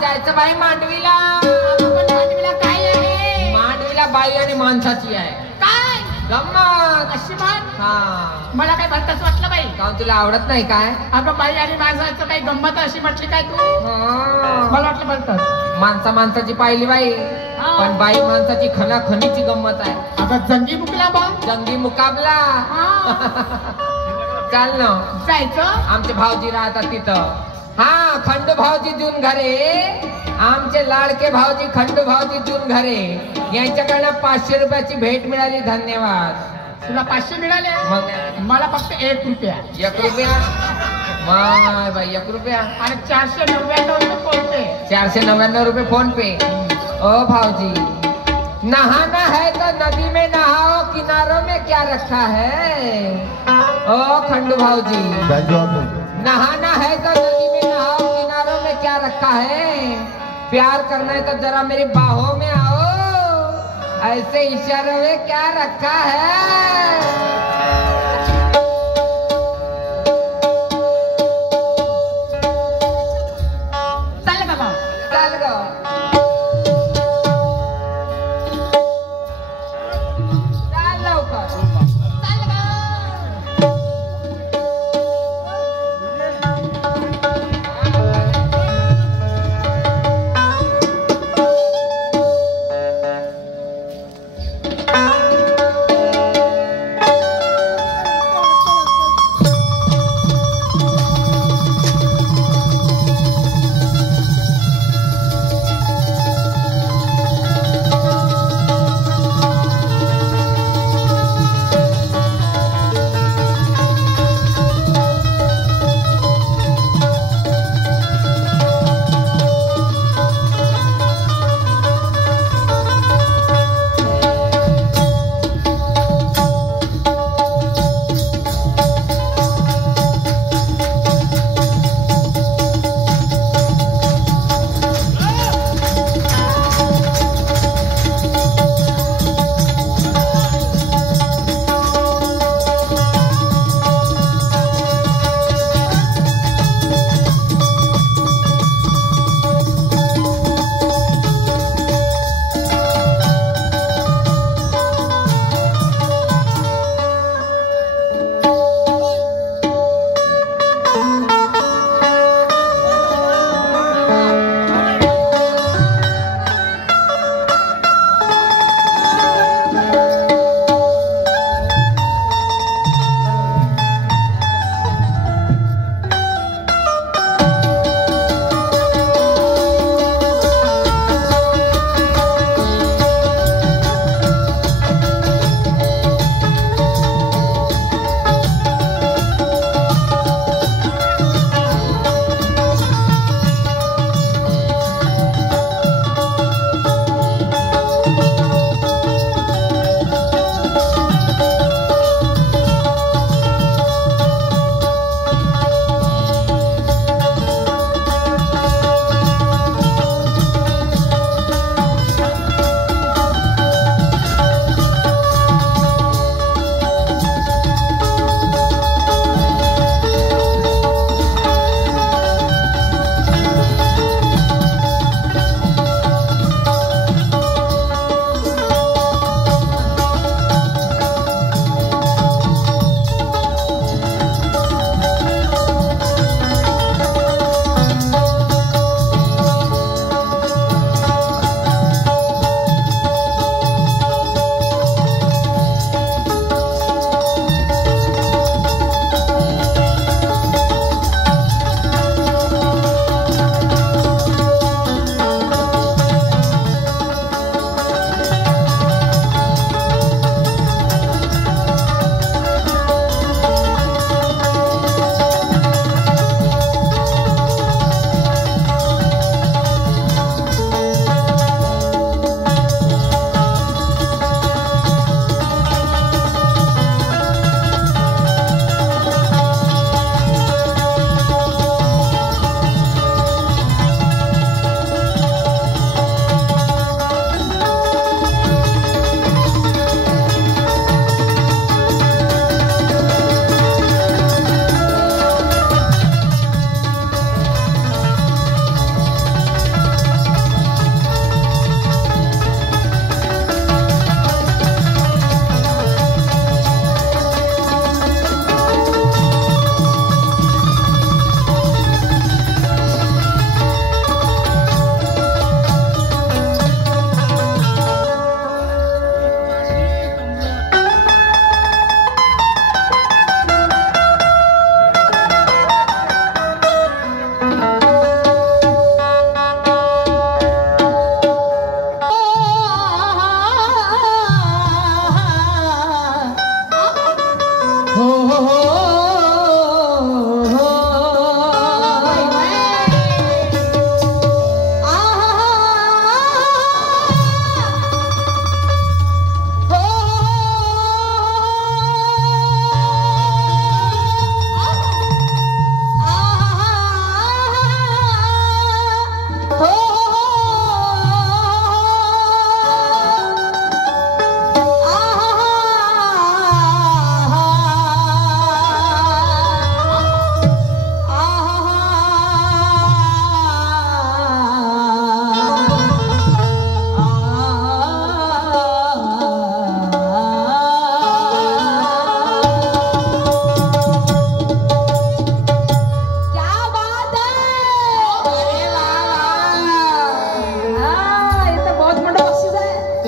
जायचं बाई मांडवीला. मांडवीला काय आहे? मांडवीला बाई आणि माणसाची आहे. काय गंमत अशी म्हण? हा. मला काय भलतच वाटलं बाई. काहून तुला आवडत नाही काय? अगं बाई आणि माणसाचं काही गंमत अशी म्हटली काय तू? हा. मला वाटलं भलतच. माणसाची पाहिली बाई, पण बाई माणसाची खणाखणीची गंमत आहे. आता जंगी मुकला बा. जंगी मुकाबला. चाल ना जायचं. आमचे भाऊजी राहतात तिथं. हा, खंडू भाऊजी जून घरे, आमचे लाडके भाऊजी खंडू भाऊजी जून घरे, यांच्याकडनं 500 रुपयाची भेट मिळाली. धन्यवाद. तुला 500 मिळाले? मग मला फक्त 1 रुपया. 1 रुपया? माय बाई 1 रुपया आणि 499 रुपये फोन पे. 499 रुपये फोन पे. ओ भाऊजी, नहाना है तो नदी में नहाओ, किनारों में क्या रखा है? ओ खंडू भाऊजी, नहाना है तो नदी में नहाओ, किनारों में क्या रखा है? प्यार करना है तो जरा मेरी बाहों में आओ, ऐसे इशारों में क्या रखा है? चाल बाबा. चल गो. चल लवकर. चाल गं.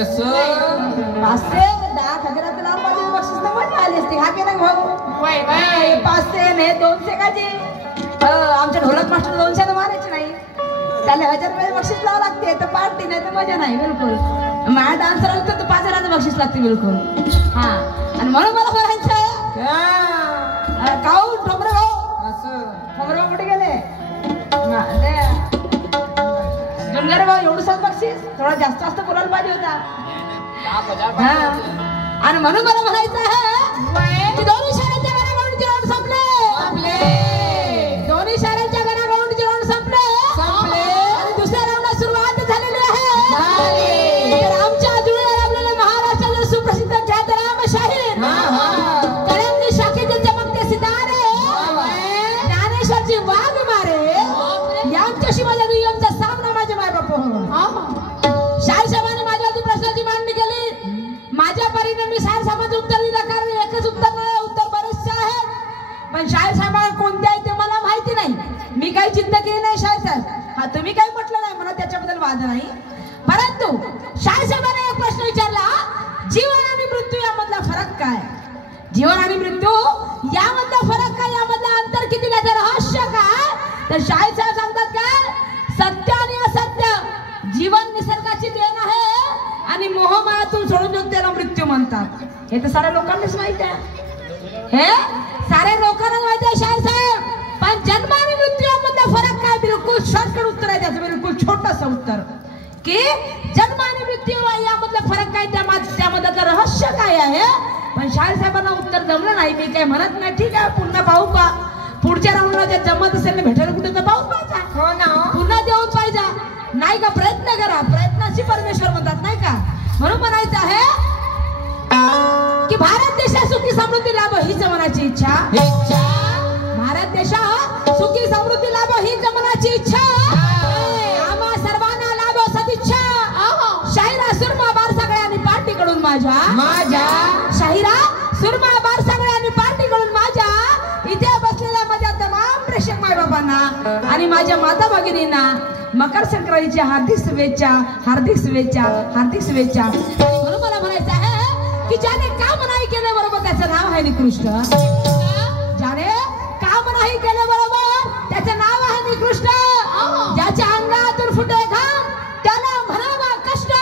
कसं 500-10,000 लावून पाहिजे बक्षीस तर मजा आली असते. हा की नाही भाऊ? वय वय 500 ने 200 काजी. आमच्या ढोलक मास्टर 200 तर मारायचे नाही. त्याला 1000 रुपये बक्षीस लावा लागते तर पार्टी नाही तर मजा नाही बिलकुल. माझ्या डान्सर असतो तर 5000 बक्षीस लागते बिलकुल. हा आणि म्हणून मला म्हणायचं काऊ ठोंबरे भाऊ ठोंबरे भाऊ कुठे गेले? जुन्नर भाऊ एवढंच बक्षीस थोडा जास्त जास्त बोलायला पाहिजे होता. आणि म्हणून मला म्हणायचं आहे की दोन्ही शाळेच्या घराकडून जेवण संपले. दोन्ही शाळेच्या घराकडून जेवण संपले आणि दुसऱ्या राऊंडला सुरुवात झालेली आहे. तर आमच्या जुळलेल्या आपल्याला महाराष्ट्राचे सुप्रसिद्ध ख्यातनाम शाहीर कळंबी शाखेचे चमकते सितारे ज्ञानेश्वरची वाघ मारे यांच्याशी माझ्या दुय्यमचा सामना माझे मायबाप शाहीर माझ्यावरती प्रश्नाची मांडणी केली. माझ्या परीने मी शाहीर साहेबांचं उत्तर दिलं कारण एकच उत्तर नाही उत्तर बरेचसे आहेत पण शाहीर साहेबांना कोणते आहे ते मला माहिती नाही. मी काही चिंता केली नाही शाहीर साहेब. हा तुम्ही काही म्हटलं नाही मला त्याच्याबद्दल वाद नाही परंतु शाहीर साहेबांना एक प्रश्न विचारला जीवन आणि मृत्यू यामधला फरक काय? जीवन आणि मृत्यू यामधला फरक काय? यामधलं अंतर किती? त्याचं रहस्य काय? तर शाहीर साहेब सांगतात काय सत्य आणि असत्य. जीवन निसर्गाची देण आहे आणि मोहमायातून सोडून देऊन त्याला मृत्यू म्हणतात. हे तर साऱ्या लोकांनाच माहित आहे. हे साऱ्या लोकांना माहित आहे शाहीर साहेब. पण जन्म आणि मृत्यू यामधला फरक काय? बिलकुल शॉर्टकट उत्तर आहे त्याचं बिलकुल छोटस उत्तर की जन्म आणि मृत्यू यामधला फरक काय त्यामधलं रहस्य काय आहे. पण शाहीर साहेबांना उत्तर जमलं नाही. मी काय म्हणत नाही ठीक आहे पुन्हा पाहू का पुढच्या राऊंडला जे जमत असेल ना भेटायला कुठे तर पाहूच पाहिजे. हो ना पुन्हा देऊन पाहिजे नाही का? प्रयत्न करा प्रयत्नाची परमेश्वर म्हणतात नाही का? म्हणून म्हणायचं आहे की भारत देशात सुखी समृद्धी लाभ हीच मनाची इच्छा. भारत देशात सुखी समृद्धी लाभ हीच मनाची इच्छा. आम्हा सर्वांना लाभ सदिच्छा. शाहिरा सुरमा बार सगळ्यांनी पार्टीकडून माझ्या शाहिरा सुरमा बार सगळ्यांनी पार्टीकडून माझ्या इथे बसलेल्या माझ्या तमाम प्रेक्षक माय बाबांना आणि माझ्या माता भगिनींना मकर संक्रांतीच्या हार्दिक शुभेच्छा हार्दिक शुभेच्छा हार्दिक शुभेच्छा. म्हणून मला म्हणायचं आहे की ज्याने काम नाही केले बरोबर त्याचं नाव आहे निकृष्ट. ज्याने काम नाही केले बरोबर त्याचं नाव आहे निकृष्ट. ज्याच्या अंगातून फुटे घाम त्याला म्हणावा कष्ट.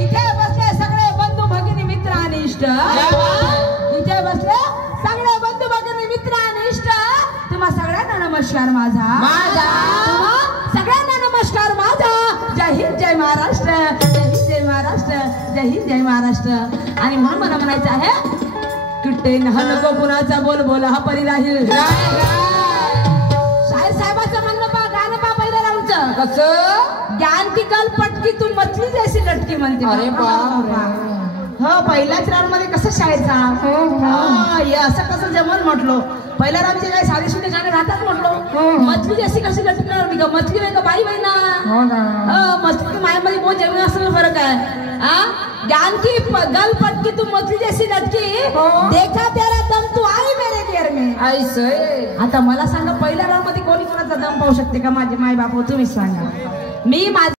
इथे बसले सगळे बंधू भगिनी मित्र आणि इष्ट. इथे बसले सगळे बंधू भगिनी मित्र आणि इष्ट. तुम्हा सगळ्यांना नमस्कार माझा सगळ्यांना नमस्कार माझा. जय हिंद जय महाराष्ट्र जय हिंद जय महाराष्ट्र जय हिंद जय महाराष्ट्र. आणि म्हणून मला म्हणायचं आहे कुठे नको कुणाचा बोल बोल हा परी राहील. शाहीर साहेबांचं म्हणणं पा गाणं पा पहिल्या राऊंडचं कसं ज्ञान की कल पटकी तू मछली जैसी लटकी म्हणते. अरे बाप हो पहिल्याच राऊंड मध्ये कसं शाहीर साहेब असं कसं जमल म्हटलो. पहिल्या राऊंडचे काही साधे सुधे गाणे राहतात म्हटलो. मछली जैसी कशी लटकणार का? मछली नाही का बाई बाई ना मछली मायामध्ये बहुत जमीन असं फरक आहे. ज्ञान की गल पटकी तू मछली जैसी लटकी देखा तेरा दम तू आई मेरे घेर में. ऐसे आता मला सांगा पहिल्या राऊंड मध्ये कोणी कोणाचा दम पाहू शकते का? माझे माय बाप तुम्हीच सांगा. मी